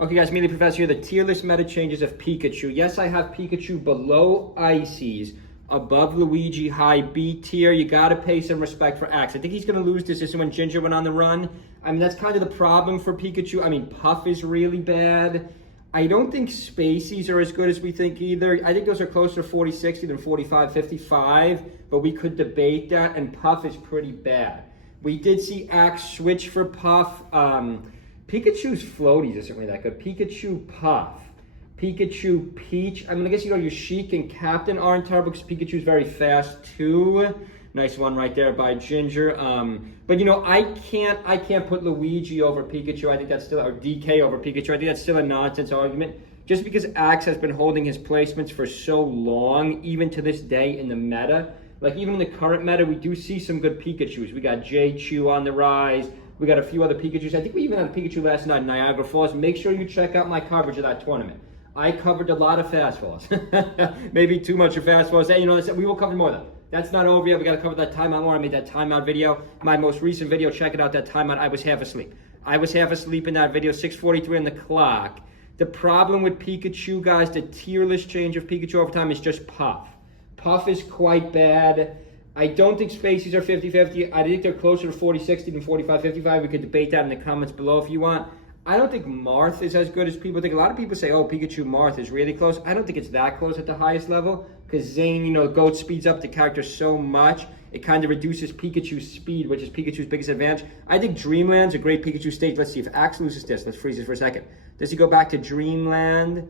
Okay guys, me the Professor here, the tier list meta changes of Pikachu. Yes, I have Pikachu below Ices, above Luigi, high B tier. You gotta pay some respect for Axe. I think he's gonna lose this when Ginger went on the run. I mean, that's kind of the problem for Pikachu. I mean, Puff is really bad. I don't think Spaceys are as good as we think either. I think those are closer to 40-60 than 45-55, but we could debate that, and Puff is pretty bad. We did see Axe switch for Puff. Pikachu's floaties isn't really that good. Pikachu Puff, Pikachu Peach. I mean, I guess your Sheik and Captain aren't terrible because Pikachu's very fast too. Nice one right there by Ginger. But I can't put Luigi over Pikachu. I think that's still, or DK over Pikachu. I think that's still a nonsense argument. Just because Axe has been holding his placements for so long, even to this day in the meta. Like even in the current meta, we do see some good Pikachus. We got J-Chew on the rise. We got a few other Pikachus. I think we even had a Pikachu last night in Niagara Falls. Make sure you check out my coverage of that tournament. I covered a lot of fast falls. Maybe too much of fast falls. Hey, we will cover more though. That's not over yet. We got to cover that timeout more. I made that timeout video. My most recent video, check it out, that timeout. I was half asleep. I was half asleep in that video, 6:43 on the clock. The problem with Pikachu, guys, the tier list change of Pikachu over time is just Puff. Puff is quite bad. I don't think Spaceys are 50-50. I think they're closer to 40-60 than 45-55. We could debate that in the comments below if you want. I don't think Marth is as good as people think. A lot of people say, oh, Pikachu Marth is really close. I don't think it's that close at the highest level because Zane, Goat speeds up the character so much. It kind of reduces Pikachu's speed, which is Pikachu's biggest advantage. I think Dreamland's a great Pikachu stage. Let's see if Axe loses this. Let's freeze this for a second. Does he go back to Dreamland?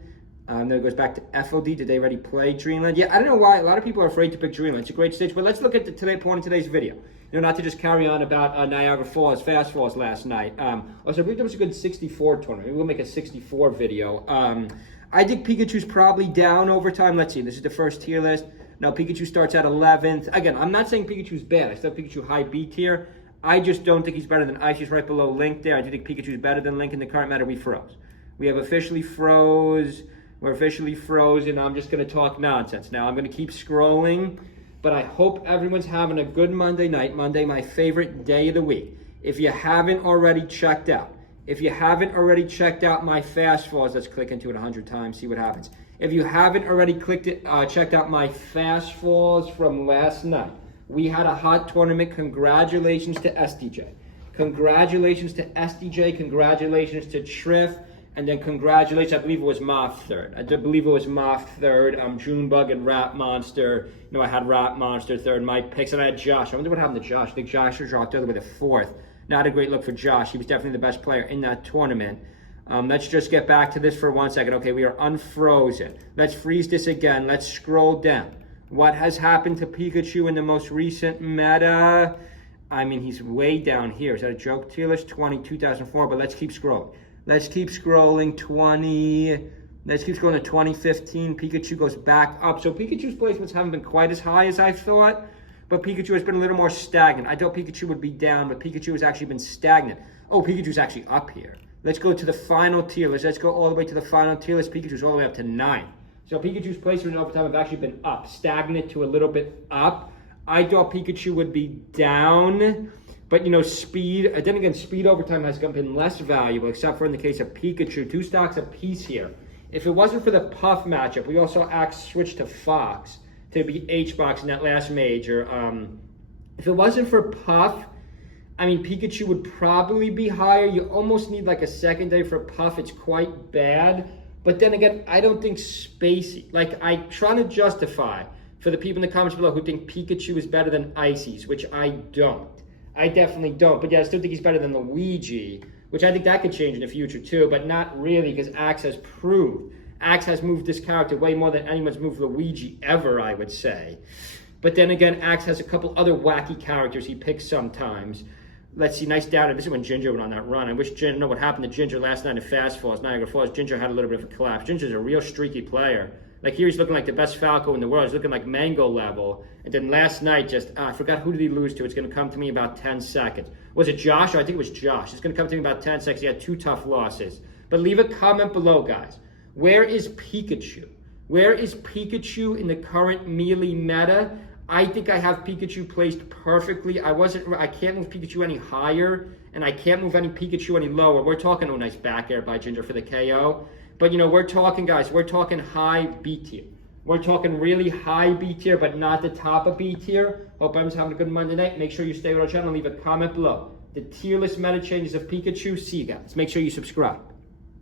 Then it goes back to FOD. Did they already play Dreamland? Yeah, I don't know why. A lot of people are afraid to pick Dreamland. It's a great stage. But let's look at the point of today's video. Not to just carry on about Niagara Falls, Fast Falls last night. Also, I believe there was a good 64 tournament. Maybe we'll make a 64 video. I think Pikachu's probably down over time. Let's see. This is the first tier list. Now, Pikachu starts at 11th. Again, I'm not saying Pikachu's bad. I still have Pikachu high B tier. I just don't think he's better than Ice. He's right below Link there. I do think Pikachu's better than Link in the current meta. We froze. We have officially froze. We're officially frozen. I'm just going to talk nonsense. Now, I'm going to keep scrolling, but I hope everyone's having a good Monday night. Monday, my favorite day of the week. If you haven't already checked out, my Fast Falls, let's click into it 100 times, see what happens. If you haven't already checked out my Fast Falls from last night, we had a hot tournament. Congratulations to SDJ. Congratulations to SDJ. Congratulations to Triff. And then congratulations, I believe it was Moth third. Junebug and Rat Monster. I had Rat Monster third, my picks, and I had Josh. I wonder what happened to Josh. I think Josh was dropped over with a fourth. Not a great look for Josh. He was definitely the best player in that tournament. Let's just get back to this for 1 second. Okay, we are unfrozen. Let's freeze this again. Let's scroll down. What has happened to Pikachu in the most recent meta? I mean, he's way down here. Is that a joke? Tier list 20, 2004, but let's keep scrolling. Let's keep scrolling, let's keep scrolling to 2015. Pikachu goes back up. So Pikachu's placements haven't been quite as high as I thought, but Pikachu has been a little more stagnant. I thought Pikachu would be down, but Pikachu has actually been stagnant. Oh, Pikachu's actually up here. Let's go to the final tier list. Let's go all the way to the final tier list. Pikachu's all the way up to 9. So Pikachu's placements over time have actually been up, stagnant to a little bit up. I thought Pikachu would be down. But, speed, then again, speed over time has been less valuable, except for in the case of Pikachu. 2 stocks apiece here. If it wasn't for the Puff matchup, we also Axe switched to Fox to be H-Box in that last major. If it wasn't for Puff, I mean, Pikachu would probably be higher. You almost need like a secondary for Puff. It's quite bad. But then again, I don't think Spacey. I'm trying to justify for the people in the comments below who think Pikachu is better than Ices, which I don't. I definitely don't. But yeah, I still think he's better than Luigi, which I think that could change in the future too, but not really because Axe has proved. Axe has moved this character way more than anyone's moved Luigi ever, I would say. But then again, Axe has a couple other wacky characters he picks sometimes. Let's see, nice down. This is when Ginger went on that run. I wish Ginger know what happened to Ginger last night in Fast Falls, Niagara Falls. Ginger had a little bit of a collapse. Ginger's a real streaky player. Like here he's looking like the best Falco in the world. He's looking like Mango level. And then last night I forgot who did he lose to. It's going to come to me in about 10 seconds. Was it Josh? I think it was Josh. It's going to come to me in about 10 seconds. He had 2 tough losses. But leave a comment below, guys. Where is Pikachu? Where is Pikachu in the current melee meta? I think I have Pikachu placed perfectly. I can't move Pikachu any higher, and I can't move any Pikachu any lower. We're talking, nice back air by Ginger for the KO. But, we're talking, guys, we're talking high B tier. We're talking really high B tier, but not the top of B tier. Hope everyone's having a good Monday night. Make sure you stay with our channel and leave a comment below. The tier list meta changes of Pikachu. See you guys. Make sure you subscribe.